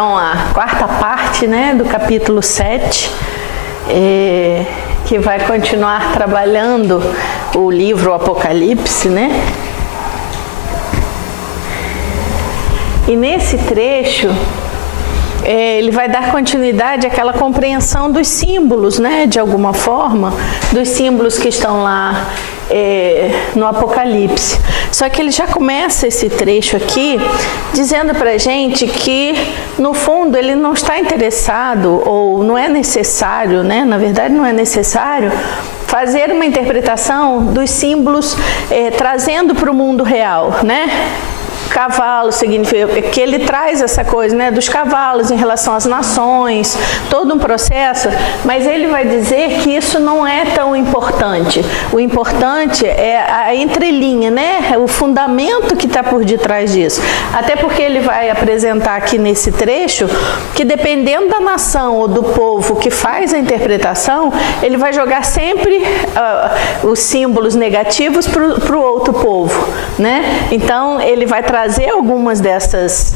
Então, a quarta parte, né, do capítulo 7, que vai continuar trabalhando o livro Apocalipse, né? E nesse trecho, ele vai dar continuidade àquela compreensão dos símbolos, né, de alguma forma, dos símbolos que estão lá no Apocalipse. Só que ele já começa esse trecho aqui dizendo pra gente que, no fundo, ele não está interessado, ou não é necessário, né, na verdade não é necessário, fazer uma interpretação dos símbolos trazendo para o mundo real, né? Cavalo significa que ele traz essa coisa, né, dos cavalos em relação às nações, todo um processo, mas ele vai dizer que isso não é tão importante. O importante é a entrelinha, né, o fundamento que está por detrás disso. Até porque ele vai apresentar aqui nesse trecho que, dependendo da nação ou do povo que faz a interpretação, ele vai jogar sempre os símbolos negativos para o outro povo, né? Então ele vai trazer algumas dessas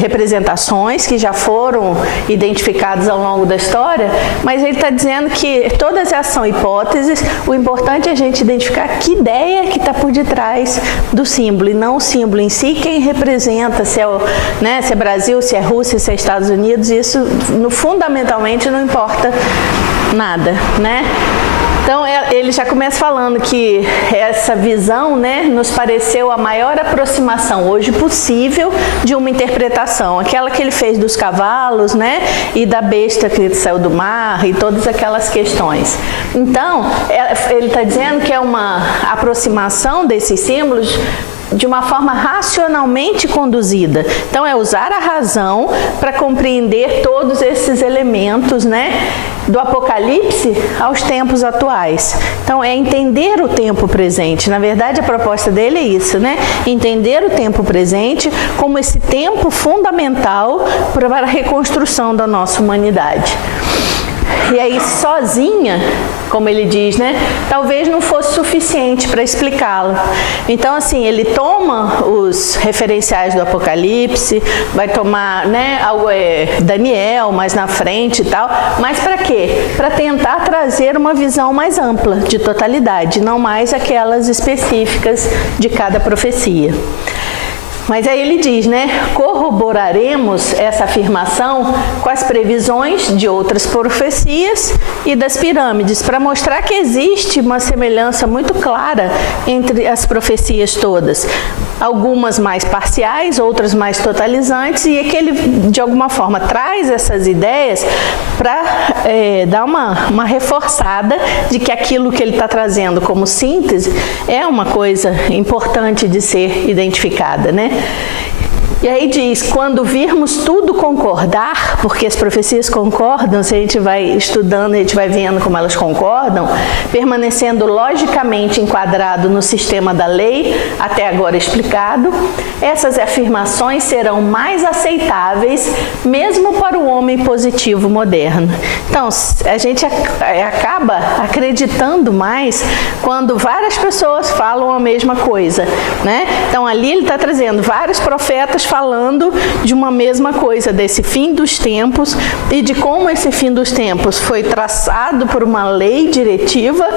representações que já foram identificadas ao longo da história, mas ele está dizendo que todas essas são hipóteses. O importante é a gente identificar que ideia que está por detrás do símbolo, e não o símbolo em si, quem representa, se é Brasil, se é Rússia, se é Estados Unidos. Isso fundamentalmente não importa nada, né? Então, ele já começa falando que essa visão, né, nos pareceu a maior aproximação hoje possível de uma interpretação. Aquela que ele fez dos cavalos, né, e da besta que saiu do mar e todas aquelas questões. Então, ele está dizendo que é uma aproximação desses símbolos de uma forma racionalmente conduzida. Então, é usar a razão para compreender todos esses elementos, né, do Apocalipse aos tempos atuais. Então, é entender o tempo presente. Na verdade, a proposta dele é isso, né? Entender o tempo presente como esse tempo fundamental para a reconstrução da nossa humanidade. E aí, sozinha, como ele diz, né, talvez não fosse suficiente para explicá-lo. Então, assim, ele toma os referenciais do Apocalipse, vai tomar, né, Daniel mais na frente e tal, mas para quê? Para tentar trazer uma visão mais ampla, de totalidade, não mais aquelas específicas de cada profecia. Mas aí ele diz, né, corroboraremos essa afirmação com as previsões de outras profecias e das pirâmides, para mostrar que existe uma semelhança muito clara entre as profecias todas. Algumas mais parciais, outras mais totalizantes, e que ele, de alguma forma, traz essas ideias para dar uma reforçada de que aquilo que ele está trazendo como síntese é uma coisa importante de ser identificada, né? E aí diz, quando virmos tudo concordar, porque as profecias concordam, se a gente vai estudando, a gente vai vendo como elas concordam, permanecendo logicamente enquadrado no sistema da lei, até agora explicado, essas afirmações serão mais aceitáveis mesmo para o homem positivo moderno. Então, a gente acaba acreditando mais quando várias pessoas falam a mesma coisa, né? Então, ali ele está trazendo vários profetas falando de uma mesma coisa, desse fim dos tempos e de como esse fim dos tempos foi traçado por uma lei diretiva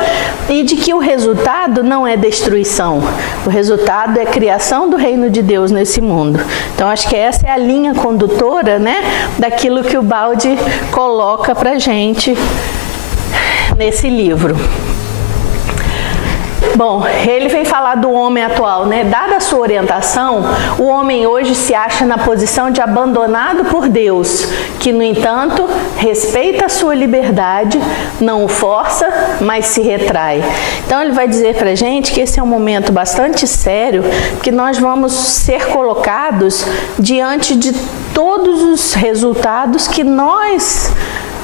e de que o resultado não é destruição, o resultado é criação do reino de Deus nesse mundo. Então, acho que essa é a linha condutora, né, daquilo que o Baldi coloca pra gente nesse livro. Bom, ele vem falar do homem atual, né? Dada a sua orientação, o homem hoje se acha na posição de abandonado por Deus, que, no entanto, respeita a sua liberdade, não o força, mas se retrai. Então, ele vai dizer pra gente que esse é um momento bastante sério, que nós vamos ser colocados diante de todos os resultados que nós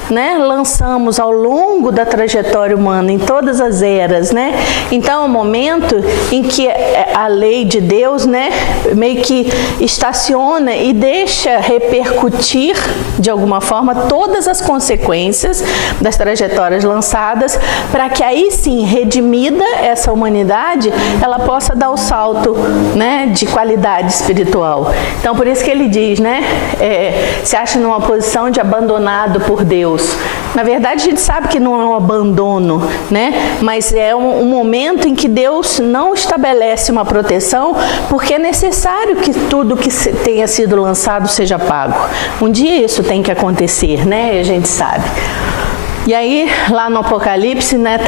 né, lançamos ao longo da trajetória humana, em todas as eras, né? Então é um momento em que a lei de Deus, né, meio que estaciona e deixa repercutir de alguma forma todas as consequências das trajetórias lançadas, para que aí sim, redimida essa humanidade, ela possa dar o salto, né, de qualidade espiritual. Então por isso que ele diz, né, se acha numa posição de abandonado por Deus. Na verdade a gente sabe que não é um abandono, né, mas é um momento em que Deus não estabelece uma proteção, porque é necessário que tudo que tenha sido lançado seja pago. Um dia isso tem que acontecer, né, e a gente sabe. E aí, lá no Apocalipse, né,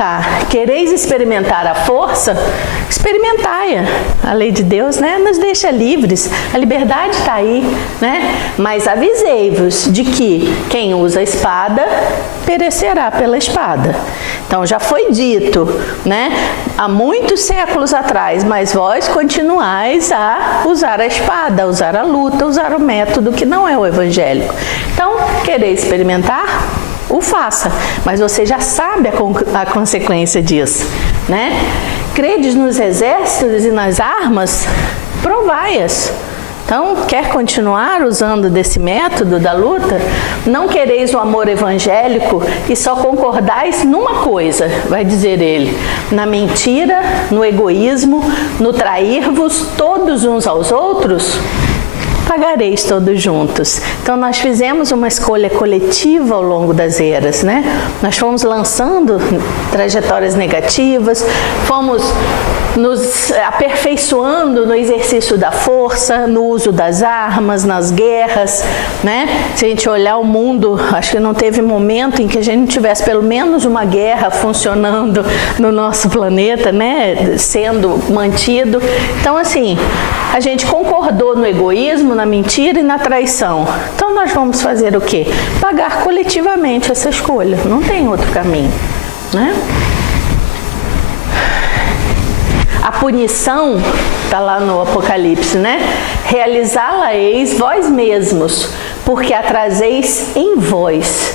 quereis experimentar a força? Experimentai-a. A lei de Deus, né, nos deixa livres. A liberdade está aí, né? Mas avisei-vos de que quem usa a espada perecerá pela espada. Então já foi dito, né, há muitos séculos atrás, mas vós continuais a usar a espada, a usar a luta, a usar o método que não é o evangélico. Então, quereis experimentar? O faça, mas você já sabe a consequência disso, né? Credes nos exércitos e nas armas? Provai-as. Então, quer continuar usando desse método da luta? Não quereis o amor evangélico e só concordais numa coisa, vai dizer ele, na mentira, no egoísmo, no trair-vos todos uns aos outros? Pagareis todos juntos. Então nós fizemos uma escolha coletiva ao longo das eras, né? Nós fomos lançando trajetórias negativas, fomos nos aperfeiçoando no exercício da força, no uso das armas, nas guerras, né? Se a gente olhar o mundo, acho que não teve momento em que a gente não tivesse pelo menos uma guerra funcionando no nosso planeta, né? Sendo mantido. Então, assim, a gente concordou no egoísmo, na mentira e na traição. Então, nós vamos fazer o quê? Pagar coletivamente essa escolha. Não tem outro caminho, né? A punição, está lá no Apocalipse, né? Realizá-la-eis vós mesmos, porque a trazeis em vós.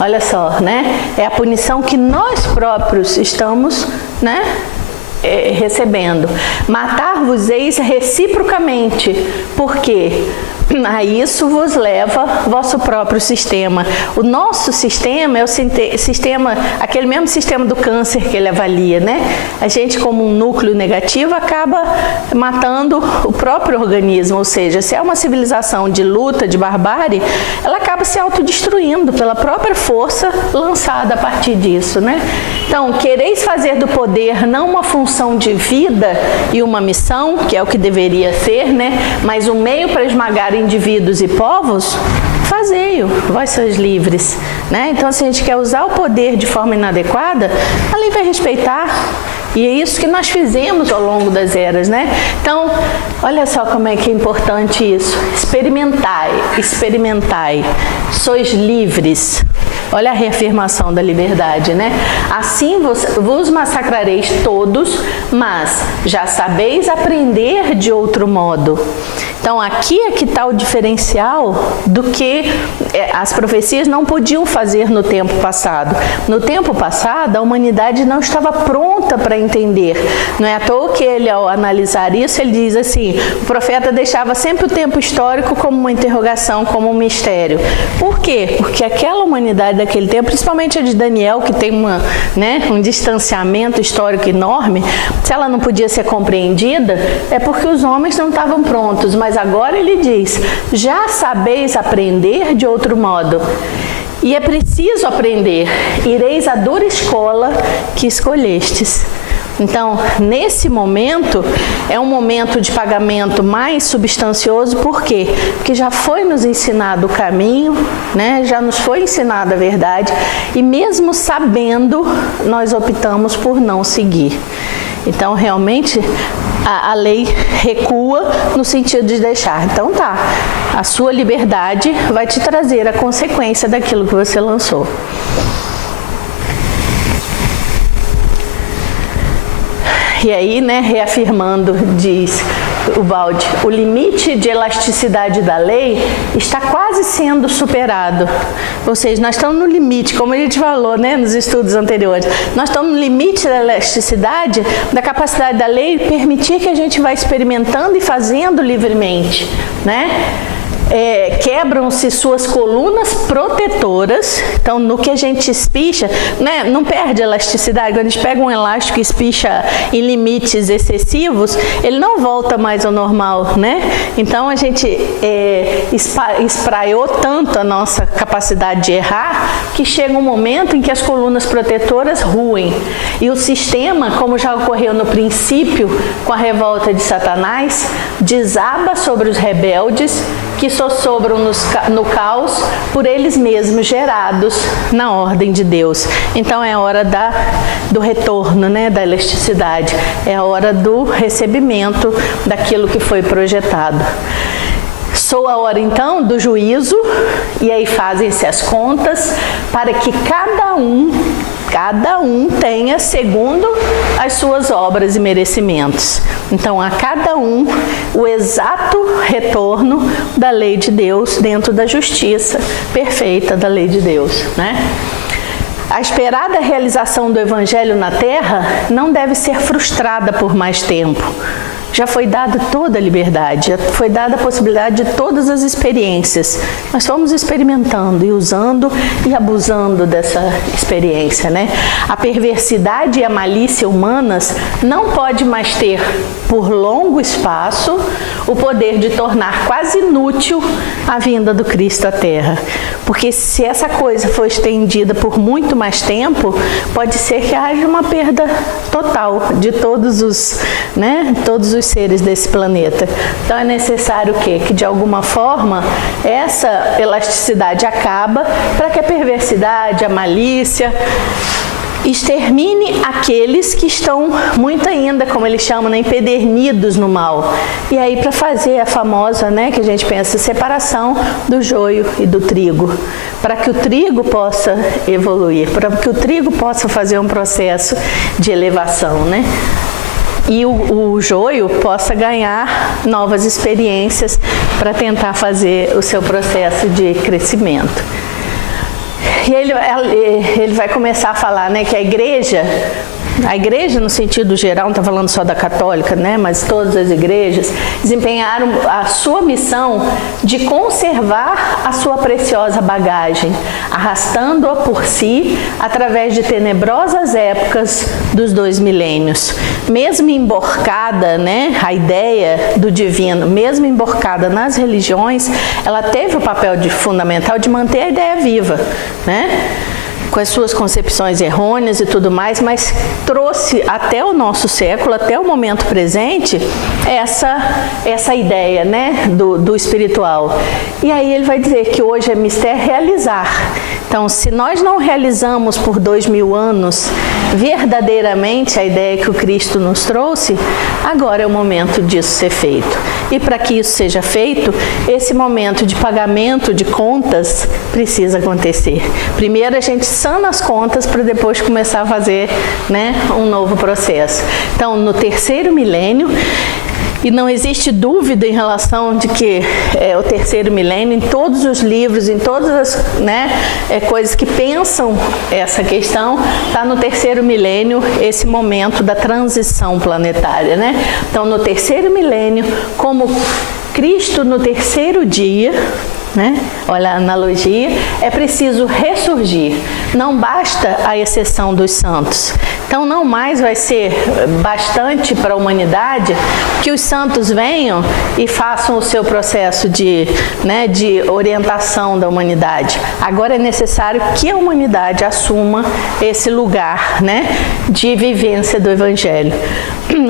Olha só, né? É a punição que nós próprios estamos, né, recebendo. Matar-vos-eis reciprocamente, porque a isso vos leva vosso próprio sistema. O nosso sistema é o sistema, aquele mesmo sistema do câncer que ele avalia, né? A gente, como um núcleo negativo, acaba matando o próprio organismo, ou seja, se é uma civilização de luta, de barbárie, ela acaba se autodestruindo pela própria força lançada a partir disso, né? Então, quereis fazer do poder não uma função de vida e uma missão, que é o que deveria ser, né? Mas um meio para esmagar indivíduos e povos, fazei-o, vós sois livres, né? Então, se a gente quer usar o poder de forma inadequada, a lei vai respeitar. E é isso que nós fizemos ao longo das eras, né? Então, olha só como é que é importante isso. Experimentai, experimentai. Sois livres. Olha a reafirmação da liberdade, né? Assim vos massacrareis todos, mas já sabeis aprender de outro modo. Então, aqui é que está o diferencial do que as profecias não podiam fazer no tempo passado. No tempo passado, a humanidade não estava pronta para entender. Não é à toa que ele, ao analisar isso, ele diz assim, o profeta deixava sempre o tempo histórico como uma interrogação, como um mistério. Por quê? Porque aquela humanidade daquele tempo, principalmente a de Daniel, que tem um distanciamento histórico enorme, se ela não podia ser compreendida, é porque os homens não estavam prontos. Mas agora ele diz, já sabeis aprender de outro modo. E é preciso aprender. Ireis à dura escola que escolhestes. Então, nesse momento, é um momento de pagamento mais substancioso, por quê? Porque já foi nos ensinado o caminho, né? Já nos foi ensinada a verdade, e mesmo sabendo, nós optamos por não seguir. Então, realmente, a lei recua no sentido de deixar. Então, a sua liberdade vai te trazer a consequência daquilo que você lançou. E aí, né, reafirmando, diz, o limite de elasticidade da lei está quase sendo superado. Ou seja, nós estamos no limite, como a gente falou, né, nos estudos anteriores. Nós estamos no limite da elasticidade, da capacidade da lei permitir que a gente vá experimentando e fazendo livremente, né? Quebram-se suas colunas protetoras. Então, no que a gente espicha, né, não perde elasticidade. Quando a gente pega um elástico e espicha em limites excessivos, ele não volta mais ao normal, né? Então, a gente espraiou tanto a nossa capacidade de errar que chega um momento em que as colunas protetoras ruem. E o sistema, como já ocorreu no princípio com a revolta de Satanás, desaba sobre os rebeldes que sossobram no caos por eles mesmos gerados na ordem de Deus. Então é a hora do retorno, né, da elasticidade, é a hora do recebimento daquilo que foi projetado. Sou a hora então do juízo, e aí fazem-se as contas para que cada um tenha segundo as suas obras e merecimentos. Então, a cada um o exato retorno da lei de Deus dentro da justiça perfeita da lei de Deus, né? A esperada realização do Evangelho na Terra não deve ser frustrada por mais tempo. Já foi dada toda a liberdade, já foi dada a possibilidade de todas as experiências. Nós fomos experimentando e usando e abusando dessa experiência, né? A perversidade e a malícia humanas não pode mais ter, por longo espaço, o poder de tornar quase inútil a vinda do Cristo à Terra. Porque se essa coisa for estendida por muito mais tempo, pode ser que haja uma perda total de todos os seres desse planeta. Então é necessário o quê? Que de alguma forma essa elasticidade acaba para que a perversidade, a malícia extermine aqueles que estão muito ainda, como eles chamam, né, empedernidos no mal. E aí para fazer a famosa, né, que a gente pensa, separação do joio e do trigo, para que o trigo possa evoluir, para que o trigo possa fazer um processo de elevação, né? E o joio possa ganhar novas experiências para tentar fazer o seu processo de crescimento. E ele vai começar a falar, né, que a igreja no sentido geral, não está falando só da católica, né, mas todas as igrejas desempenharam a sua missão de conservar a sua preciosa bagagem, arrastando-a por si através de tenebrosas épocas dos 2 milênios. Mesmo emborcada, né, a ideia do divino, mesmo emborcada nas religiões, ela teve o papel fundamental de manter a ideia viva, né? Com as suas concepções errôneas e tudo mais, mas trouxe até o nosso século, até o momento presente, essa ideia, né, do espiritual. E aí ele vai dizer que hoje é mistério realizar. Então, se nós não realizamos por 2000 anos verdadeiramente a ideia que o Cristo nos trouxe, agora é o momento disso ser feito. E para que isso seja feito, esse momento de pagamento de contas precisa acontecer. Primeiro a gente sana as contas para depois começar a fazer, né, um novo processo. Então, no 3º milênio, e não existe dúvida em relação de que o 3º milênio, em todos os livros, em todas as, né, coisas que pensam essa questão, está no 3º milênio, esse momento da transição planetária, né? Então, no 3º milênio, como Cristo no 3º dia, né? Olha a analogia, é preciso ressurgir. Não basta a exceção dos santos. Então não mais vai ser bastante para a humanidade que os santos venham e façam o seu processo de orientação da humanidade. Agora é necessário que a humanidade assuma esse lugar, né, de vivência do Evangelho.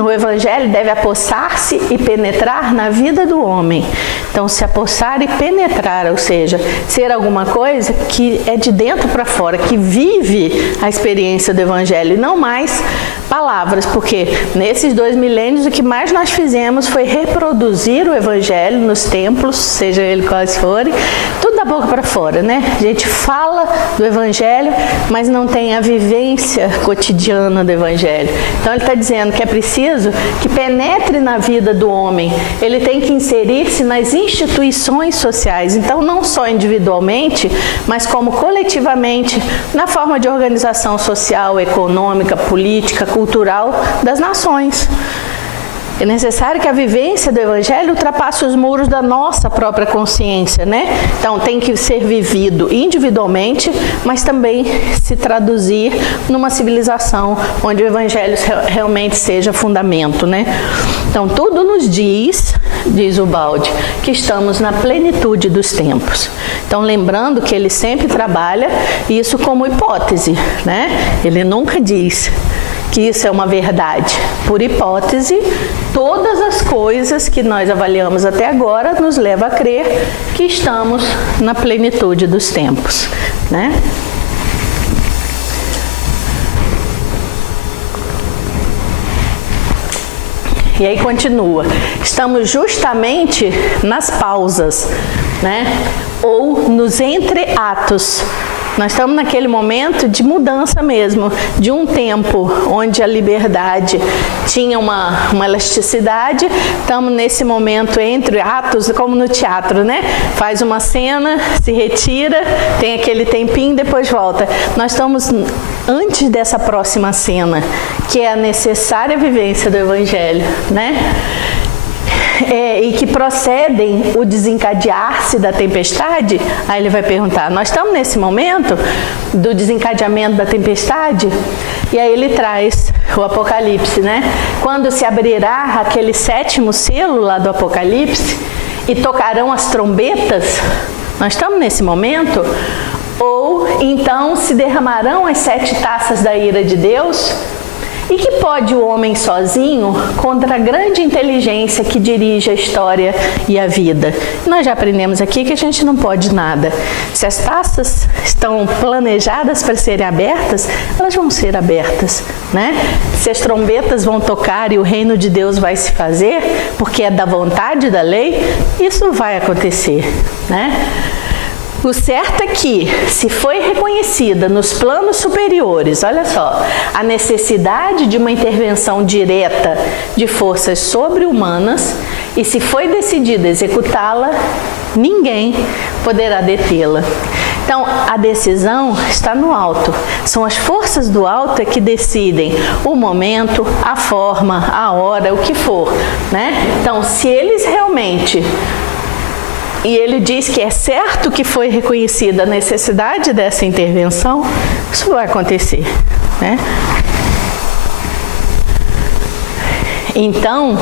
O Evangelho deve apossar-se e penetrar na vida do homem. Então, se apossar e penetrar, ou seja, ser alguma coisa que é de dentro para fora, que vive a experiência do Evangelho, e não mais palavras, porque nesses 2 milênios o que mais nós fizemos foi reproduzir o Evangelho nos templos, seja ele quais forem, tudo da boca para fora, né? A gente fala do Evangelho, mas não tem a vivência cotidiana do Evangelho. Então ele está dizendo que é preciso que penetre na vida do homem. Ele tem que inserir-se nas instituições sociais. Então não só individualmente, mas como coletivamente, na forma de organização social, econômica, política, cultural das nações. É necessário que a vivência do Evangelho ultrapasse os muros da nossa própria consciência, né? Então tem que ser vivido individualmente, mas também se traduzir numa civilização onde o Evangelho realmente seja fundamento, né? Então tudo nos diz o Baldi, que estamos na plenitude dos tempos. Então lembrando que ele sempre trabalha isso como hipótese, né? Ele nunca diz que isso é uma verdade. Por hipótese, todas as coisas que nós avaliamos até agora nos levam a crer que estamos na plenitude dos tempos, né? E aí continua, estamos justamente nas pausas, né? Ou nos entreatos. Nós estamos naquele momento de mudança mesmo, de um tempo onde a liberdade tinha uma elasticidade, estamos nesse momento entre atos, como no teatro, né? Faz uma cena, se retira, tem aquele tempinho, depois volta. Nós estamos antes dessa próxima cena, que é a necessária vivência do Evangelho, né? E que procedem o desencadear-se da tempestade. Aí ele vai perguntar, nós estamos nesse momento do desencadeamento da tempestade? E aí ele traz o Apocalipse, né? Quando se abrirá aquele 7º selo lá do Apocalipse e tocarão as trombetas, nós estamos nesse momento? Ou então se derramarão as 7 taças da ira de Deus? E que pode o homem sozinho contra a grande inteligência que dirige a história e a vida? Nós já aprendemos aqui que a gente não pode nada. Se as taças estão planejadas para serem abertas, elas vão ser abertas, né? Se as trombetas vão tocar e o reino de Deus vai se fazer, porque é da vontade da lei, isso vai acontecer, né? O certo é que, se foi reconhecida nos planos superiores, olha só, a necessidade de uma intervenção direta de forças sobre-humanas, e se foi decidido executá-la, ninguém poderá detê-la. Então, a decisão está no alto. São as forças do alto que decidem o momento, a forma, a hora, o que for, né? Então, se eles realmente... E ele diz que é certo que foi reconhecida a necessidade dessa intervenção, isso vai acontecer, né? Então,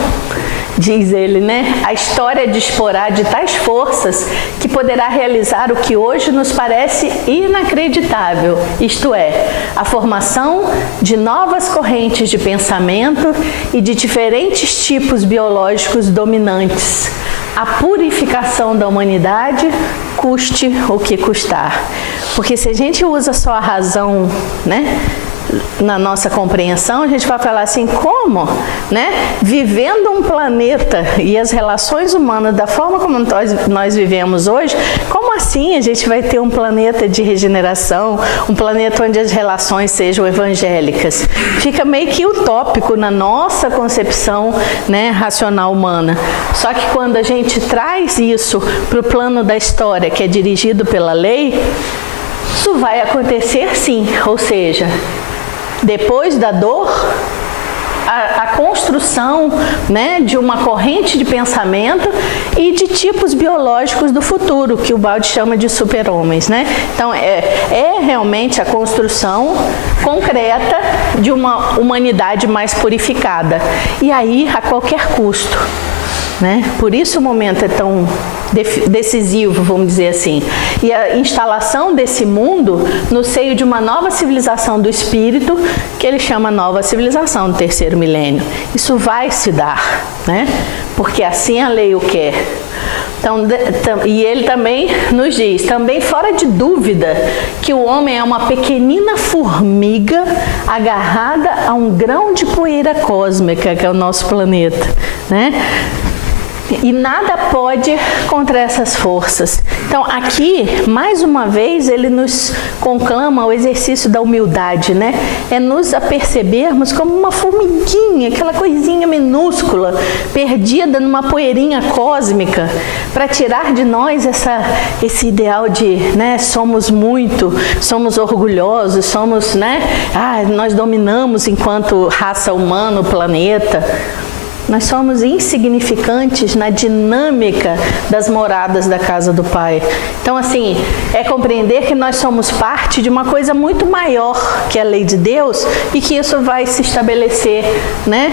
diz ele, né? A história disporá de tais forças que poderá realizar o que hoje nos parece inacreditável, isto é, a formação de novas correntes de pensamento e de diferentes tipos biológicos dominantes. A purificação da humanidade, custe o que custar. Porque se a gente usa só a razão, né, na nossa compreensão, a gente vai falar assim, como, né, vivendo um planeta e as relações humanas da forma como nós vivemos hoje, como assim a gente vai ter um planeta de regeneração, um planeta onde as relações sejam evangélicas? Fica meio que utópico na nossa concepção, né, racional humana. Só que quando a gente traz isso para o plano da história, que é dirigido pela lei, isso vai acontecer sim, ou seja, depois da dor, a construção, né, de uma corrente de pensamento e de tipos biológicos do futuro, que o Baldi chama de super-homens, né? Então, é realmente a construção concreta de uma humanidade mais purificada. E aí, a qualquer custo, né? Por isso o momento é tão decisivo, vamos dizer assim. E a instalação desse mundo no seio de uma nova civilização do espírito, que ele chama nova civilização do 3º milênio. Isso vai se dar, né? Porque assim a lei o quer. Então, e ele também nos diz, também fora de dúvida, que o homem é uma pequenina formiga agarrada a um grão de poeira cósmica, que é o nosso planeta, né? E nada pode contra essas forças. Então, aqui, mais uma vez, ele nos conclama o exercício da humildade, né? É nos apercebermos como uma formiguinha, aquela coisinha minúscula, perdida numa poeirinha cósmica, para tirar de nós esse ideal de, né, somos muito, somos orgulhosos, somos, né, nós dominamos enquanto raça humana o planeta. Nós somos insignificantes na dinâmica das moradas da casa do Pai. Então, assim, é compreender que nós somos parte de uma coisa muito maior que a lei de Deus e que isso vai se estabelecer, né?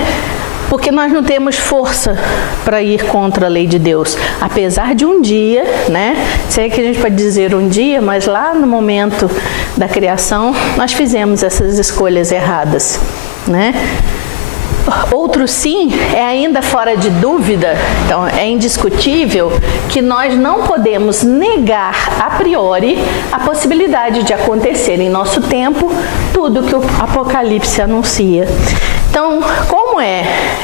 Porque nós não temos força para ir contra a lei de Deus. Apesar de um dia, né? Sei que a gente pode dizer um dia, mas lá no momento da criação, nós fizemos essas escolhas erradas, né? Outro sim é ainda fora de dúvida, então é indiscutível que nós não podemos negar a priori a possibilidade de acontecer em nosso tempo tudo que o Apocalipse anuncia. Então, como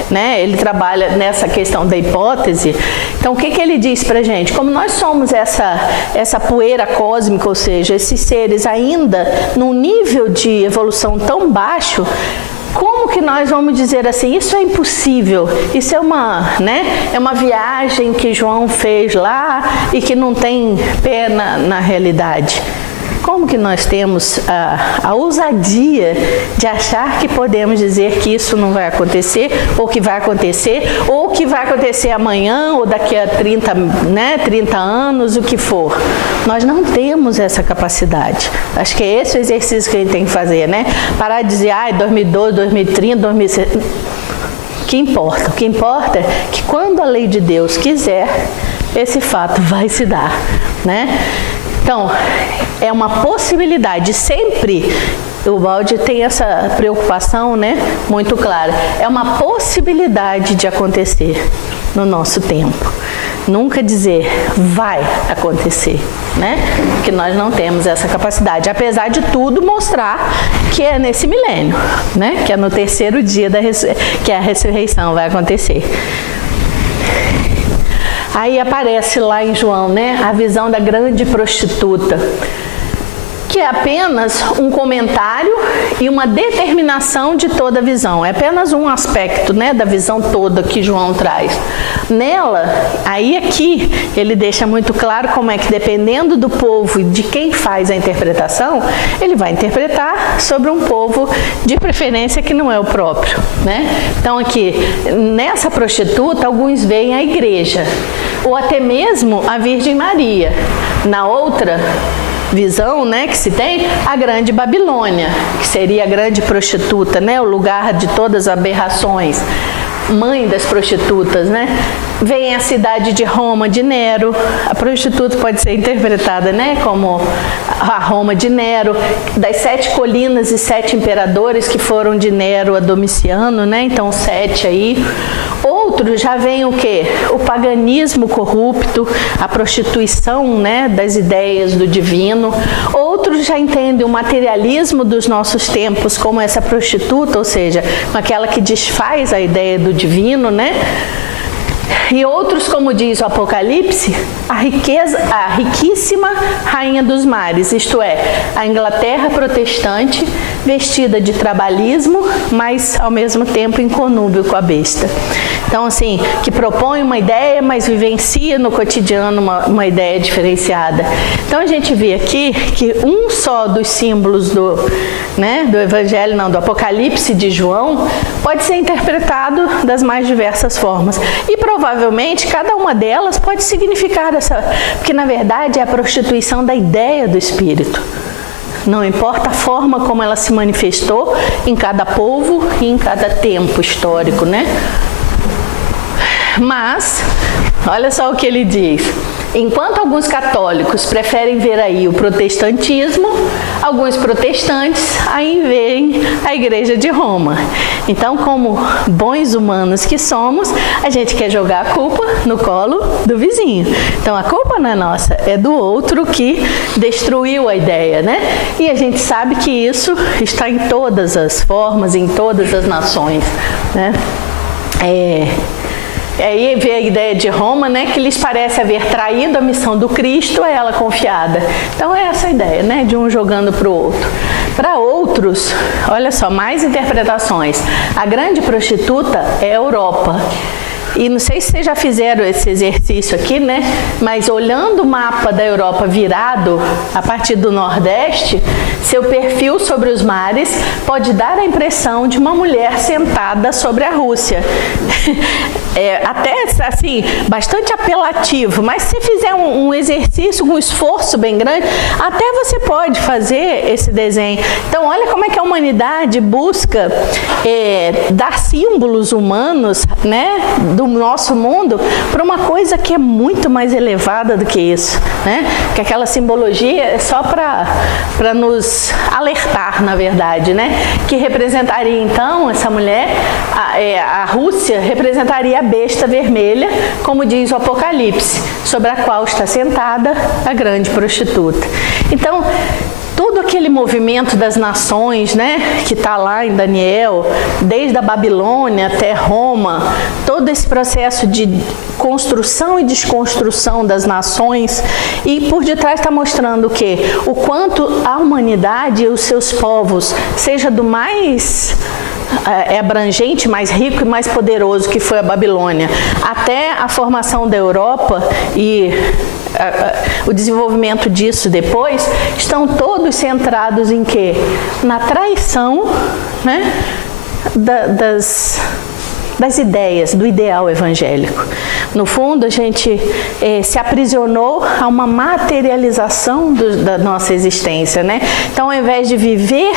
né, ele trabalha nessa questão da hipótese, então o que ele diz pra gente? Como nós somos essa poeira cósmica, ou seja, esses seres ainda num nível de evolução tão baixo, como que nós vamos dizer assim, isso é impossível, isso é uma viagem que João fez lá e que não tem pé na realidade? Como que nós temos a ousadia de achar que podemos dizer que isso não vai acontecer, ou que vai acontecer amanhã, ou daqui a 30 anos, o que for? Nós não temos essa capacidade. Acho que é esse o exercício que a gente tem que fazer, né? Parar de dizer, 2012, 2030, 2060... O que importa é que quando a lei de Deus quiser, esse fato vai se dar, né? Então, é uma possibilidade, sempre o Baldi tem essa preocupação, né, muito clara, é uma possibilidade de acontecer no nosso tempo. Nunca dizer vai acontecer, né? Porque nós não temos essa capacidade, apesar de tudo mostrar que é nesse milênio, né? Que é no terceiro dia que a ressurreição vai acontecer. Aí aparece lá em João, né, a visão da grande prostituta, que é apenas um comentário e uma determinação de toda a visão. É apenas um aspecto, né, da visão toda que João traz. Nela, aí aqui, ele deixa muito claro como é que, dependendo do povo e de quem faz a interpretação, ele vai interpretar sobre um povo de preferência que não é o próprio, né? Então aqui, nessa prostituta, alguns veem a igreja, ou até mesmo a Virgem Maria. Na outra visão, né, que se tem, a grande Babilônia, que seria a grande prostituta, né, o lugar de todas as aberrações, mãe das prostitutas, né? Vem a cidade de Roma, de Nero. A prostituta pode ser interpretada, né, como a Roma de Nero, das 7 colinas e 7 imperadores que foram de Nero a Domiciano, né? Então 7 aí. Outros já vem o quê? O paganismo corrupto, a prostituição, né, das ideias do divino. Outros já entendem o materialismo dos nossos tempos como essa prostituta, ou seja, aquela que desfaz a ideia do divino, né? E outros, como diz o Apocalipse, a riquíssima rainha dos mares, isto é, a Inglaterra protestante, vestida de trabalhismo, mas ao mesmo tempo em conúbio com a besta. Então, assim, que propõe uma ideia, mas vivencia no cotidiano uma ideia diferenciada. Então, a gente vê aqui que um só dos símbolos do Evangelho, do Apocalipse de João, pode ser interpretado das mais diversas formas. E provavelmente cada uma delas pode significar porque na verdade é a prostituição da ideia do Espírito. Não importa a forma como ela se manifestou em cada povo e em cada tempo histórico, né? Mas, olha só o que ele diz. Enquanto alguns católicos preferem ver aí o protestantismo, alguns protestantes aí veem a Igreja de Roma. Então, como bons humanos que somos, a gente quer jogar a culpa no colo do vizinho. Então, a culpa não é nossa, é do outro que destruiu a ideia, né? E a gente sabe que isso está em todas as formas, em todas as nações, né? Aí vê a ideia de Roma, né, que lhes parece haver traído a missão do Cristo a ela confiada. Então é essa a ideia, né, de um jogando para o outro. Para outros, olha só, mais interpretações. A grande prostituta é a Europa. E não sei se vocês já fizeram esse exercício aqui, né? Mas olhando o mapa da Europa virado a partir do Nordeste, seu perfil sobre os mares pode dar a impressão de uma mulher sentada sobre a Rússia. É até assim, bastante apelativo, mas se fizer um exercício, um esforço bem grande, até você pode fazer esse desenho. Então, olha como é que a humanidade busca dar símbolos humanos, né, do nosso mundo para uma coisa que é muito mais elevada do que isso, né? Que aquela simbologia é só para nos alertar, na verdade, né? Que representaria então essa mulher, a Rússia representaria a besta vermelha, como diz o Apocalipse, sobre a qual está sentada a grande prostituta. Então, todo aquele movimento das nações, né, que está lá em Daniel, desde a Babilônia até Roma, todo esse processo de construção e desconstrução das nações, e por detrás está mostrando o quê? O quanto a humanidade e os seus povos, seja do mais abrangente, mais rico e mais poderoso que foi a Babilônia, até a formação da Europa e o desenvolvimento disso depois, estão todos centrados em quê? Na traição, né, das ideias, do ideal evangélico. No fundo, a gente se aprisionou a uma materialização da nossa existência, né? Então, ao invés de viver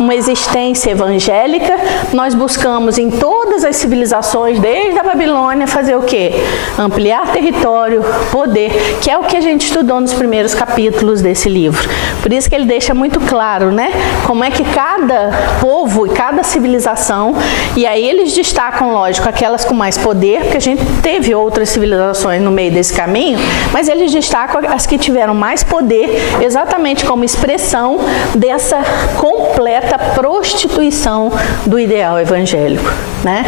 uma existência evangélica, nós buscamos em todas as civilizações, desde a Babilônia, fazer o quê? Ampliar território, poder, que é o que a gente estudou nos primeiros capítulos desse livro. Por isso que ele deixa muito claro, né? Como é que cada povo e cada civilização, e aí eles destacam, lógico, aquelas com mais poder, porque a gente teve outras civilizações no meio desse caminho, mas eles destacam as que tiveram mais poder, exatamente como expressão dessa completa prostituição do ideal evangélico, né?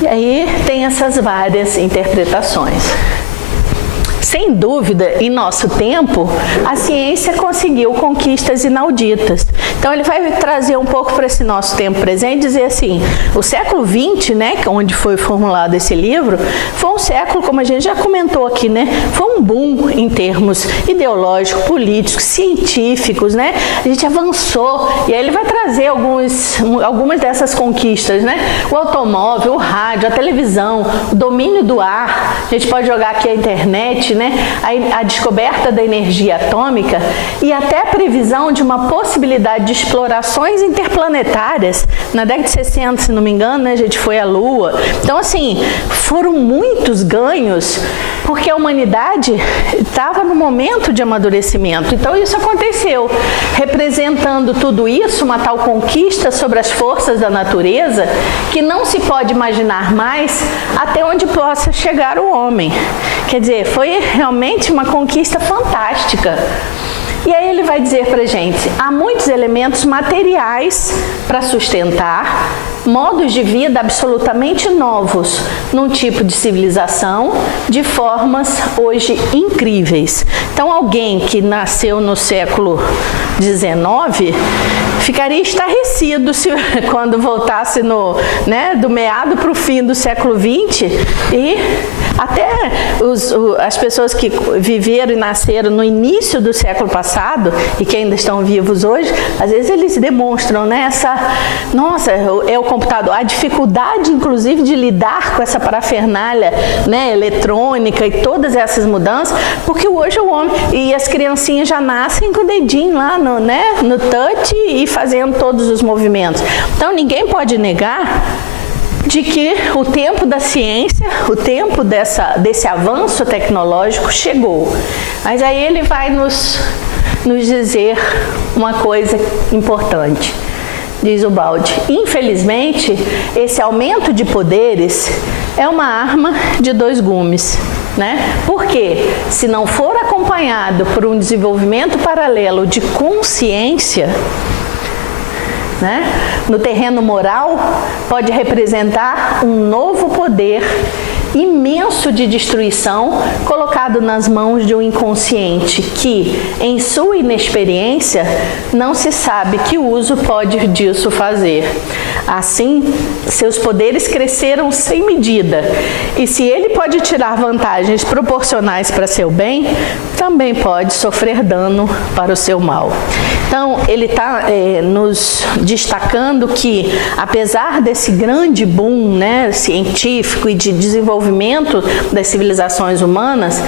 E aí tem essas várias interpretações. Sem dúvida, em nosso tempo, a ciência conseguiu conquistas inauditas. Então, ele vai trazer um pouco para esse nosso tempo presente e dizer assim, o século XX, né, onde foi formulado esse livro, foi um século, como a gente já comentou aqui, né, foi um boom em termos ideológicos, políticos, científicos, né, a gente avançou, e aí ele vai trazer algumas dessas conquistas, né, o automóvel, o rádio, a televisão, o domínio do ar, a gente pode jogar aqui a internet, né, a descoberta da energia atômica e até a previsão de uma possibilidade de explorações interplanetárias. Na década de 60, se não me engano, né, a gente foi à Lua. Então, assim, foram muitos ganhos porque a humanidade estava no momento de amadurecimento. Então, isso aconteceu. Representando tudo isso, uma tal conquista sobre as forças da natureza que não se pode imaginar mais até onde possa chegar o homem. Quer dizer, foi realmente uma conquista fantástica. E aí ele vai dizer pra gente, há muitos elementos materiais para sustentar modos de vida absolutamente novos num tipo de civilização de formas hoje incríveis. Então, alguém que nasceu no século XIX ficaria estarrecido quando voltasse do meado para o fim do século XX, e até as pessoas que viveram e nasceram no início do século passado e que ainda estão vivos hoje, às vezes eles demonstram, né, o computador, a dificuldade inclusive de lidar com essa parafernália, né, eletrônica e todas essas mudanças, porque hoje o homem e as criancinhas já nascem com o dedinho lá no touch e fazendo todos os movimentos. Então ninguém pode negar de que o tempo da ciência, o tempo desse avanço tecnológico chegou. Mas aí ele vai nos dizer uma coisa importante. Diz Ubaldi, infelizmente, esse aumento de poderes é uma arma de dois gumes, né? Porque se não for acompanhado por um desenvolvimento paralelo de consciência, né, no terreno moral, pode representar um novo poder imenso de destruição colocado nas mãos de um inconsciente que, em sua inexperiência, não se sabe que uso pode disso fazer. Assim, seus poderes cresceram sem medida, e se ele pode tirar vantagens proporcionais para seu bem, também pode sofrer dano para o seu mal. Então, ele está nos destacando que, apesar desse grande boom, né, científico e de desenvolvimento das civilizações humanas,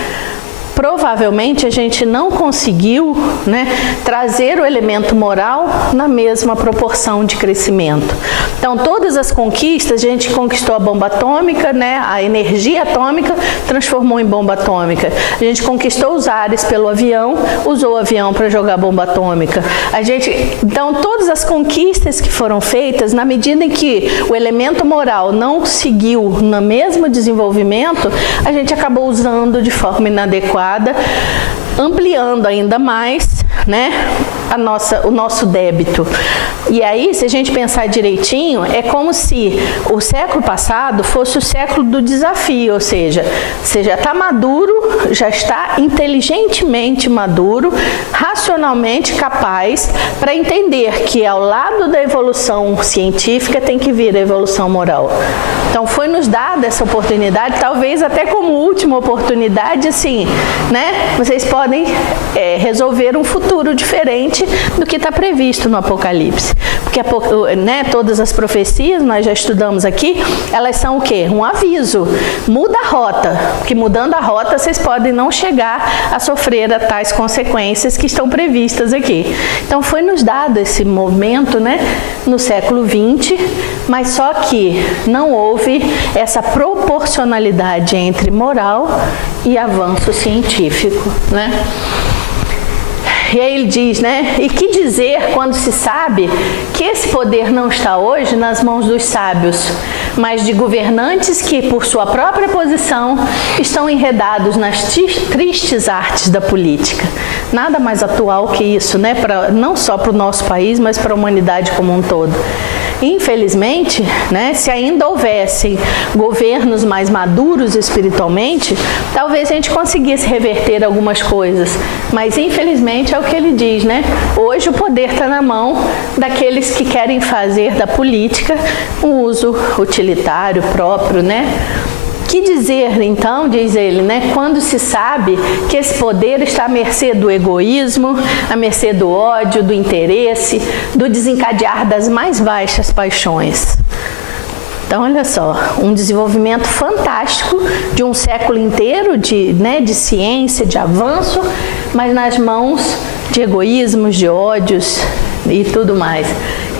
provavelmente a gente não conseguiu, né, trazer o elemento moral na mesma proporção de crescimento. Então, todas as conquistas, a gente conquistou a bomba atômica, né, a energia atômica transformou em bomba atômica. A gente conquistou os ares pelo avião, usou o avião para jogar bomba atômica. Então, todas as conquistas que foram feitas, na medida em que o elemento moral não seguiu no mesmo desenvolvimento, a gente acabou usando de forma inadequada, ampliando ainda mais, né, o nosso débito. E aí, se a gente pensar direitinho, é como se o século passado fosse o século do desafio, ou seja, você já está maduro, já está inteligentemente maduro, racionalmente capaz para entender que ao lado da evolução científica tem que vir a evolução moral. Então, foi nos dada essa oportunidade, talvez até como última oportunidade, assim, né, vocês podem resolver um futuro diferente do que está previsto no Apocalipse. Porque, né, todas as profecias, nós já estudamos aqui, elas são o quê? Um aviso. Muda a rota, porque mudando a rota vocês podem não chegar a sofrer tais consequências que estão previstas aqui. Então, foi nos dado esse momento, né, no século XX, mas só que não houve essa proporcionalidade entre moral e avanço científico, né? E aí ele diz, né, e que dizer quando se sabe que esse poder não está hoje nas mãos dos sábios, mas de governantes que, por sua própria posição, estão enredados nas tristes artes da política. Nada mais atual que isso, né, não só para o nosso país, mas para a humanidade como um todo. Infelizmente, né, se ainda houvessem governos mais maduros espiritualmente, talvez a gente conseguisse reverter algumas coisas. Mas, infelizmente, é o que ele diz, né? Hoje o poder está na mão daqueles que querem fazer da política um uso utilitário próprio, né? Que dizer, então, diz ele, né, quando se sabe que esse poder está à mercê do egoísmo, à mercê do ódio, do interesse, do desencadear das mais baixas paixões. Então, olha só, um desenvolvimento fantástico de um século inteiro de ciência, de avanço, mas nas mãos de egoísmos, de ódios e tudo mais.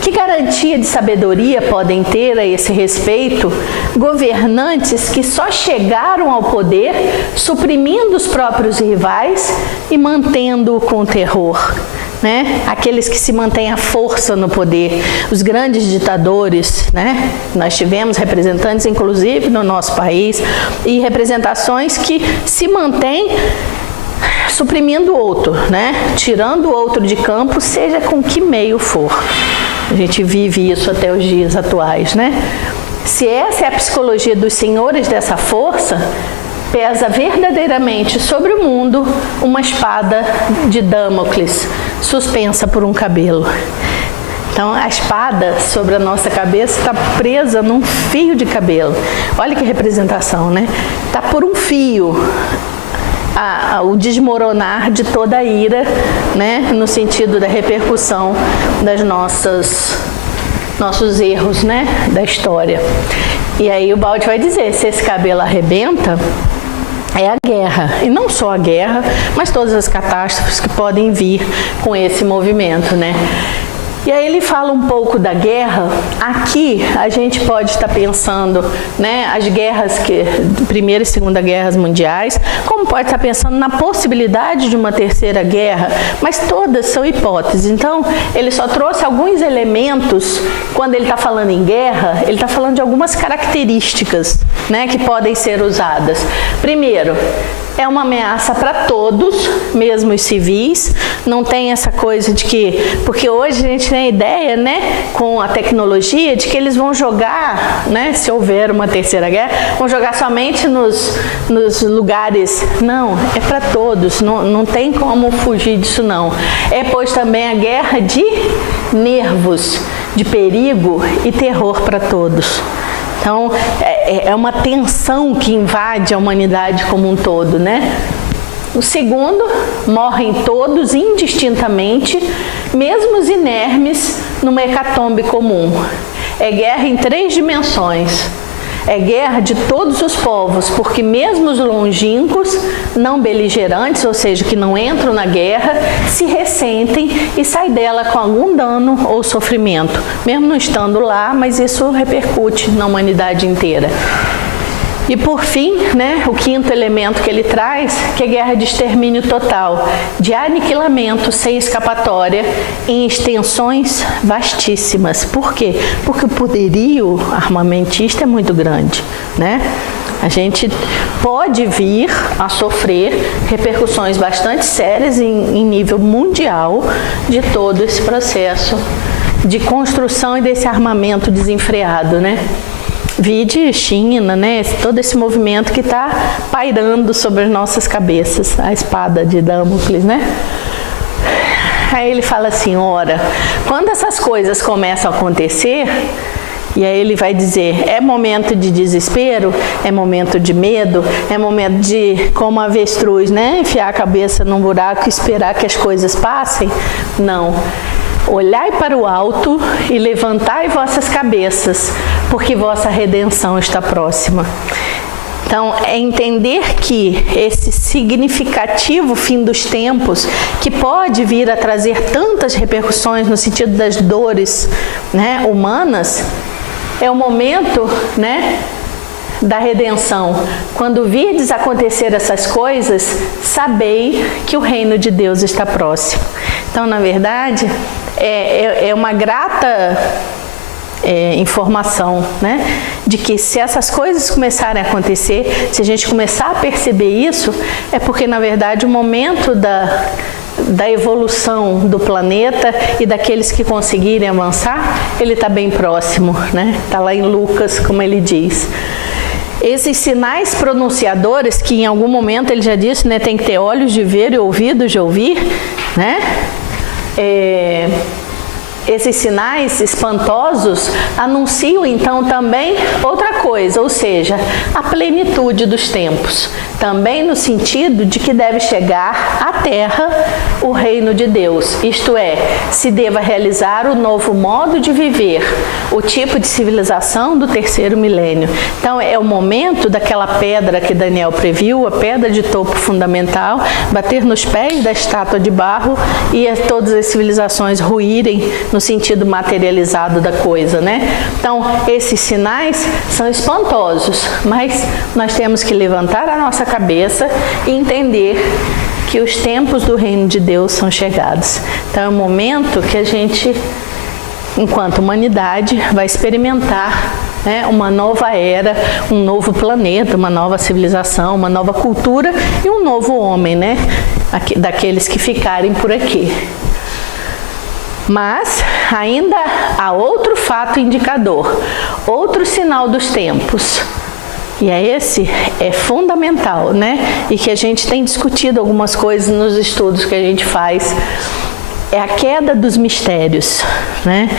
Que garantia de sabedoria podem ter a esse respeito governantes que só chegaram ao poder suprimindo os próprios rivais e mantendo-o com terror? Né? Aqueles que se mantêm à força no poder, os grandes ditadores, né? Nós tivemos representantes, inclusive, no nosso país, e representações que se mantêm suprimindo o outro, né? Tirando o outro de campo, seja com que meio for. A gente vive isso até os dias atuais, né? Se essa é a psicologia dos senhores dessa força, pesa verdadeiramente sobre o mundo uma espada de Damocles, suspensa por um cabelo. Então, a espada sobre a nossa cabeça está presa num fio de cabelo. Olha que representação, né? Está por um fio. O desmoronar de toda a ira, né, no sentido da repercussão das nossos erros, né, da história. E aí o Balde vai dizer, se esse cabelo arrebenta, é a guerra. E não só a guerra, mas todas as catástrofes que podem vir com esse movimento, né? E aí ele fala um pouco da guerra. Aqui a gente pode estar pensando, né, as guerras, Primeira e Segunda Guerras Mundiais, como pode estar pensando na possibilidade de uma terceira guerra, mas todas são hipóteses. Então, ele só trouxe alguns elementos, quando ele está falando em guerra, ele está falando de algumas características, né, que podem ser usadas. Primeiro, é uma ameaça para todos, mesmo os civis. Não tem essa coisa de que... Porque hoje a gente tem a ideia, né, com a tecnologia, de que eles vão jogar, né, se houver uma terceira guerra, vão jogar somente nos lugares... Não, é para todos, não tem como fugir disso não. É, pois, também a guerra de nervos, de perigo e terror para todos. Então, é uma tensão que invade a humanidade como um todo, né? O segundo, morrem todos indistintamente, mesmo os inermes, numa hecatombe comum. É guerra em 3 dimensões. É guerra de todos os povos, porque mesmo os longínquos, não beligerantes, ou seja, que não entram na guerra, se ressentem e saem dela com algum dano ou sofrimento, mesmo não estando lá, mas isso repercute na humanidade inteira. E por fim, né, o quinto elemento que ele traz, que é guerra de extermínio total, de aniquilamento sem escapatória em extensões vastíssimas. Por quê? Porque o poderio armamentista é muito grande, né? A gente pode vir a sofrer repercussões bastante sérias em nível mundial de todo esse processo de construção e desse armamento desenfreado, né? Vide China, né? Todo esse movimento que está pairando sobre as nossas cabeças, a espada de Damocles, né? Aí ele fala assim, ora, quando essas coisas começam a acontecer, e aí ele vai dizer, é momento de desespero, é momento de medo, é momento de, como avestruz, né? Enfiar a cabeça num buraco e esperar que as coisas passem? Não. Olhai para o alto e levantai vossas cabeças, porque vossa redenção está próxima. Então, é entender que esse significativo fim dos tempos, que pode vir a trazer tantas repercussões no sentido das dores, né, humanas, é o momento, né, da redenção. Quando virdes acontecer essas coisas, sabei que o reino de Deus está próximo. Então, na verdade, é uma grata informação, né? De que se essas coisas começarem a acontecer, se a gente começar a perceber isso, é porque, na verdade, o momento da evolução do planeta e daqueles que conseguirem avançar, ele está bem próximo, né? Está lá em Lucas, como ele diz. Esses sinais pronunciadores, que em algum momento ele já disse, né, tem que ter olhos de ver e ouvidos de ouvir, né? Esses sinais espantosos anunciam então também outra coisa, ou seja, a plenitude dos tempos. Também no sentido de que deve chegar à Terra o reino de Deus, isto é, se deva realizar o novo modo de viver, o tipo de civilização do 3º milênio. Então é o momento daquela pedra que Daniel previu, a pedra de topo fundamental, bater nos pés da estátua de barro e todas as civilizações ruírem no sentido materializado da coisa, né? Então, esses sinais são espantosos, mas nós temos que levantar a nossa cabeça e entender que os tempos do reino de Deus são chegados. Então, é um momento que a gente, enquanto humanidade, vai experimentar, né, uma nova era, um novo planeta, uma nova civilização, uma nova cultura e um novo homem, né? Daqueles que ficarem por aqui. Mas ainda há outro fato indicador, outro sinal dos tempos. E esse é fundamental, né? E que a gente tem discutido algumas coisas nos estudos que a gente faz. É a queda dos mistérios, né?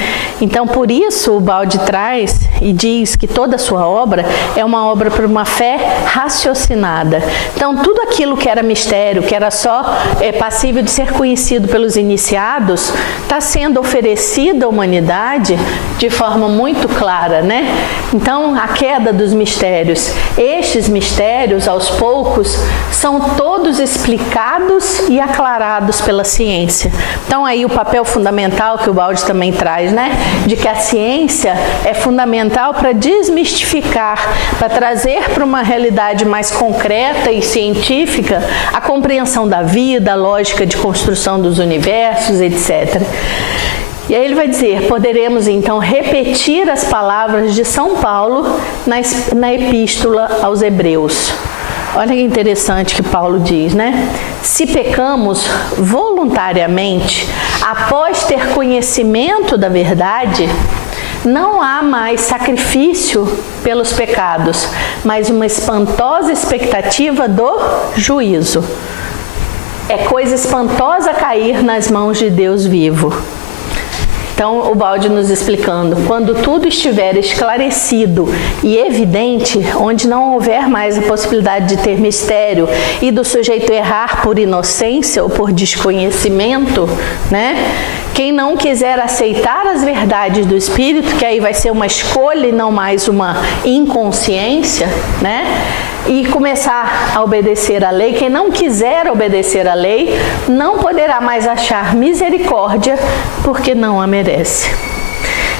Então, por isso, o Baldi traz e diz que toda a sua obra é uma obra por uma fé raciocinada. Então, tudo aquilo que era mistério, que era só passível de ser conhecido pelos iniciados, está sendo oferecido à humanidade de forma muito clara, né? Então, a queda dos mistérios. Estes mistérios, aos poucos, são todos explicados e aclarados pela ciência. Então, aí o papel fundamental que o Baldi também traz, né? De que a ciência é fundamental para desmistificar, para trazer para uma realidade mais concreta e científica a compreensão da vida, a lógica de construção dos universos, etc. E aí ele vai dizer, poderemos então repetir as palavras de São Paulo na epístola aos Hebreus. olha que interessante que Paulo diz, né? Se pecamos voluntariamente, após ter conhecimento da verdade, não há mais sacrifício pelos pecados, mas uma espantosa expectativa do juízo. É coisa espantosa cair nas mãos de Deus vivo. Então, o Baldi nos explicando, quando tudo estiver esclarecido e evidente, onde não houver mais a possibilidade de ter mistério e do sujeito errar por inocência ou por desconhecimento, né? Quem não quiser aceitar as verdades do Espírito, que aí vai ser uma escolha e não mais uma inconsciência, né? E começar a obedecer à lei, quem não quiser obedecer à lei, não poderá mais achar misericórdia, porque não a merece.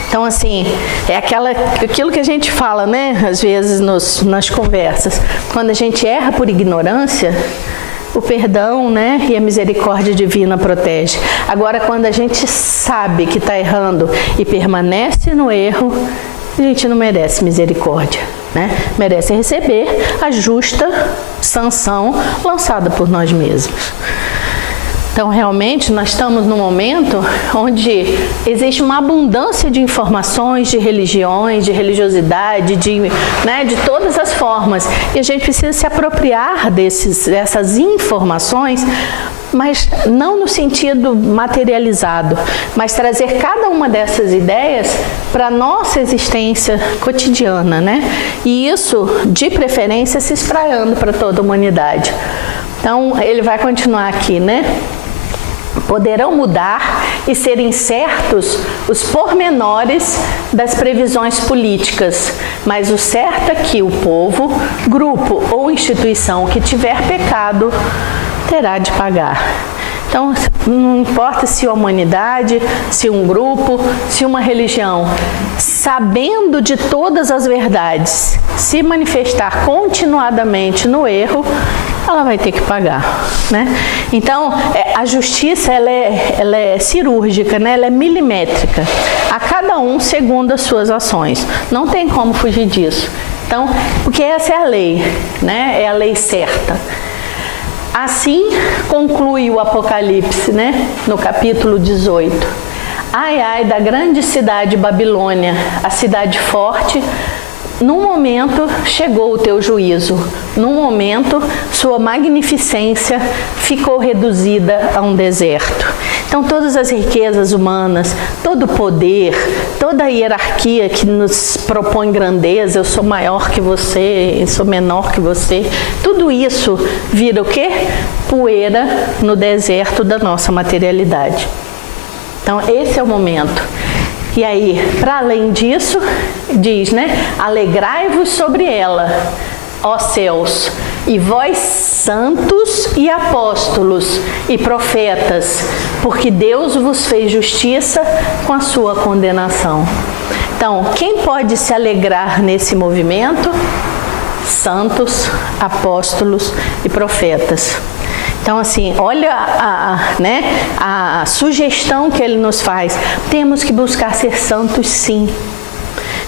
Então, assim, é aquilo que a gente fala, né, às vezes nas conversas. Quando a gente erra por ignorância, o perdão, né, e a misericórdia divina protege. Agora, quando a gente sabe que está errando e permanece no erro, a gente não merece misericórdia, né? Merece receber a justa sanção lançada por nós mesmos. Então, realmente, nós estamos num momento onde existe uma abundância de informações, de religiões, de religiosidade, de todas as formas. E a gente precisa se apropriar dessas informações, mas não no sentido materializado, mas trazer cada uma dessas ideias para a nossa existência cotidiana, né? E isso, de preferência, se espraiando para toda a humanidade. Então, ele vai continuar aqui, né? Poderão mudar e ser incertos os pormenores das previsões políticas, mas o certo é que o povo, grupo ou instituição que tiver pecado terá de pagar. Então, não importa se a humanidade, se um grupo, se uma religião, sabendo de todas as verdades, se manifestar continuadamente no erro, ela vai ter que pagar, né? Então, a justiça, ela é cirúrgica, né? Ela é milimétrica, a cada um segundo as suas ações. Não tem como fugir disso. Então, porque essa é a lei, né? É a lei certa. Assim conclui o Apocalipse, né? No capítulo 18. Ai, ai da grande cidade Babilônia, a cidade forte. Num momento chegou o teu juízo, num momento sua magnificência ficou reduzida a um deserto. Então todas as riquezas humanas, todo o poder, toda a hierarquia que nos propõe grandeza, eu sou maior que você, eu sou menor que você, tudo isso vira o quê? Poeira no deserto da nossa materialidade. Então esse é o momento. E aí, para além disso, diz, né? Alegrai-vos sobre ela, ó céus, e vós santos e apóstolos e profetas, porque Deus vos fez justiça com a sua condenação. Então, quem pode se alegrar nesse movimento? Santos, apóstolos e profetas. Então, assim, olha a sugestão que ele nos faz. Temos que buscar ser santos, sim.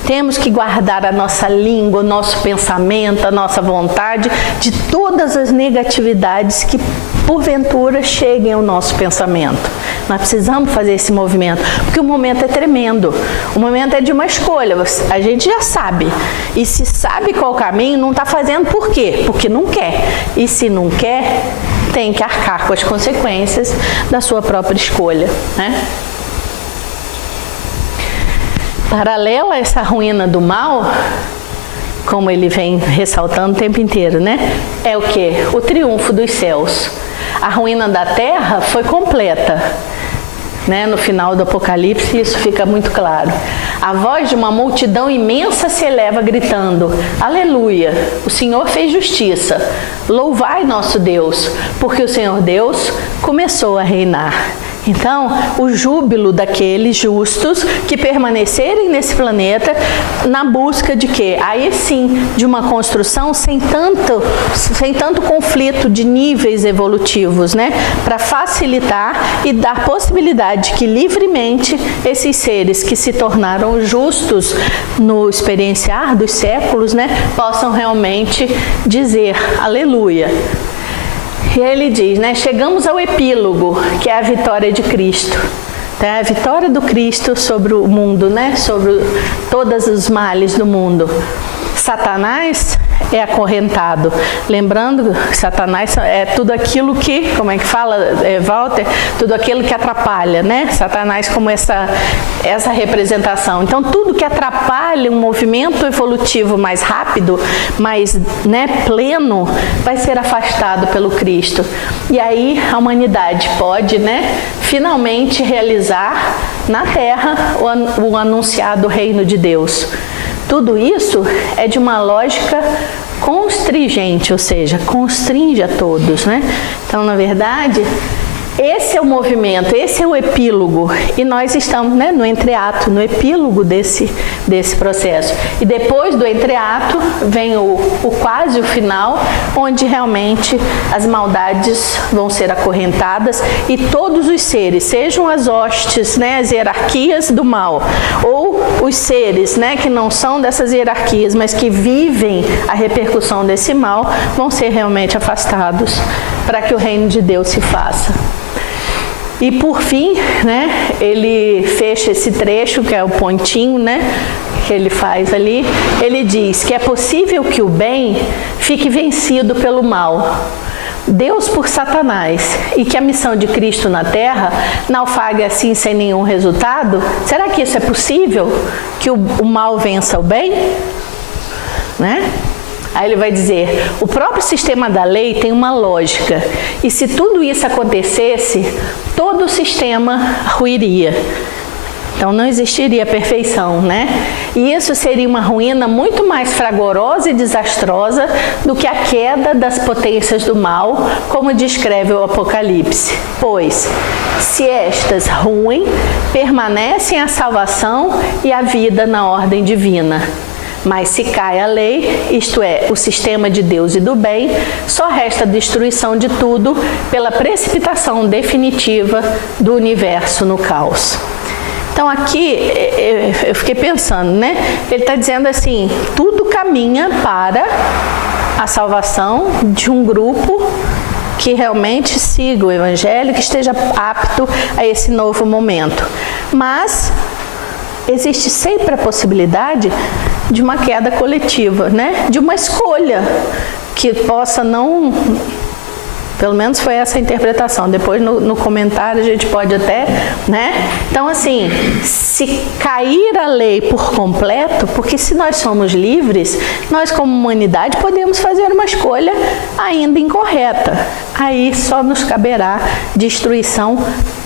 Temos que guardar a nossa língua, o nosso pensamento, a nossa vontade de todas as negatividades que, porventura, cheguem ao nosso pensamento. Nós precisamos fazer esse movimento, porque o momento é tremendo. O momento é de uma escolha. A gente já sabe. E se sabe qual o caminho, não está fazendo por quê? Porque não quer. E se não quer, tem que arcar com as consequências da sua própria escolha, né? Paralela a essa ruína do mal, como ele vem ressaltando o tempo inteiro, né? É o quê? O triunfo dos céus. A ruína da terra foi completa, né? No final do Apocalipse isso fica muito claro. A voz de uma multidão imensa se eleva gritando: aleluia, o Senhor fez justiça, louvai nosso Deus, porque o Senhor Deus começou a reinar. Então, o júbilo daqueles justos que permanecerem nesse planeta na busca de quê? Aí sim, de uma construção sem tanto conflito de níveis evolutivos, né? Para facilitar e dar possibilidade que livremente esses seres que se tornaram justos no experienciar dos séculos, né? Possam realmente dizer aleluia. E aí ele diz, né, chegamos ao epílogo, que é a vitória de Cristo. Então, é a vitória do Cristo sobre o mundo, né, sobre todos os males do mundo. Satanás é acorrentado. Lembrando que Satanás é tudo aquilo que, como é que fala, Walter? Tudo aquilo que atrapalha, né? Satanás como essa representação. Então, tudo que atrapalha um movimento evolutivo mais rápido, mais, né, pleno, vai ser afastado pelo Cristo. E aí a humanidade pode, né, finalmente realizar na Terra o anunciado reino de Deus. Tudo isso é de uma lógica constringente, ou seja, constringe a todos, né? Então, na verdade, esse é o movimento, esse é o epílogo, e nós estamos, né, no entreato, no epílogo desse processo. E depois do entreato vem o quase o final, onde realmente as maldades vão ser acorrentadas e todos os seres, sejam as hostes, né, as hierarquias do mal, ou os seres, né, que não são dessas hierarquias, mas que vivem a repercussão desse mal, vão ser realmente afastados para que o reino de Deus se faça. E por fim, né, ele fecha esse trecho, que é o pontinho, né, que ele faz ali. Ele diz que é possível que o bem fique vencido pelo mal, Deus por Satanás, e que a missão de Cristo na Terra naufrague assim sem nenhum resultado. Será que isso é possível? Que o mal vença o bem? Né? Aí ele vai dizer, o próprio sistema da lei tem uma lógica, e se tudo isso acontecesse, todo o sistema ruiria. Então não existiria perfeição, né? E isso seria uma ruína muito mais fragorosa e desastrosa do que a queda das potências do mal, como descreve o Apocalipse. Pois, se estas ruem, permanecem a salvação e a vida na ordem divina. Mas se cai a lei, isto é, o sistema de Deus e do bem, só resta a destruição de tudo pela precipitação definitiva do universo no caos. Então aqui eu fiquei pensando, né? Ele está dizendo assim, tudo caminha para a salvação de um grupo que realmente siga o Evangelho, que esteja apto a esse novo momento. Mas existe sempre a possibilidade de uma queda coletiva, né? De uma escolha que possa não... Pelo menos foi essa a interpretação. Depois no comentário a gente pode até, né? Então assim, se cair a lei por completo, porque se nós somos livres, nós como humanidade podemos fazer uma escolha ainda incorreta. Aí só nos caberá destruição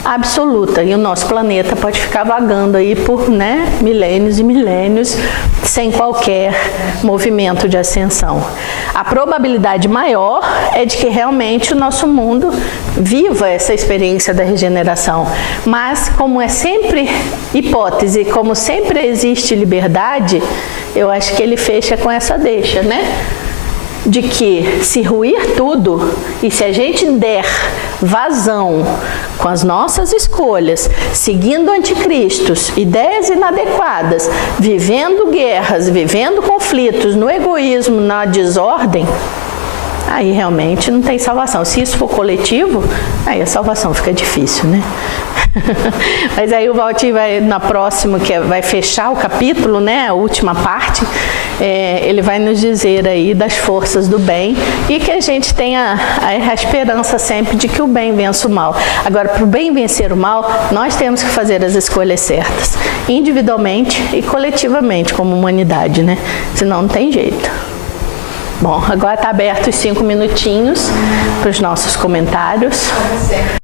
absoluta. E o nosso planeta pode ficar vagando aí por, né, milênios e milênios, sem qualquer movimento de ascensão. A probabilidade maior é de que realmente o nosso mundo viva essa experiência da regeneração. Mas, como é sempre hipótese, como sempre existe liberdade, eu acho que ele fecha com essa deixa, né? De que se ruir tudo e se a gente der vazão com as nossas escolhas, seguindo anticristos, ideias inadequadas, vivendo guerras, vivendo conflitos, no egoísmo, na desordem, aí realmente não tem salvação. Se isso for coletivo, aí a salvação fica difícil, né? Mas aí o Valtinho vai, na próxima, que vai fechar o capítulo, né, a última parte, ele vai nos dizer aí das forças do bem e que a gente tenha a esperança sempre de que o bem vença o mal. Agora, para o bem vencer o mal, nós temos que fazer as escolhas certas, individualmente e coletivamente, como humanidade, né? Senão não tem jeito. Bom, agora está aberto os 5 minutinhos para os nossos comentários.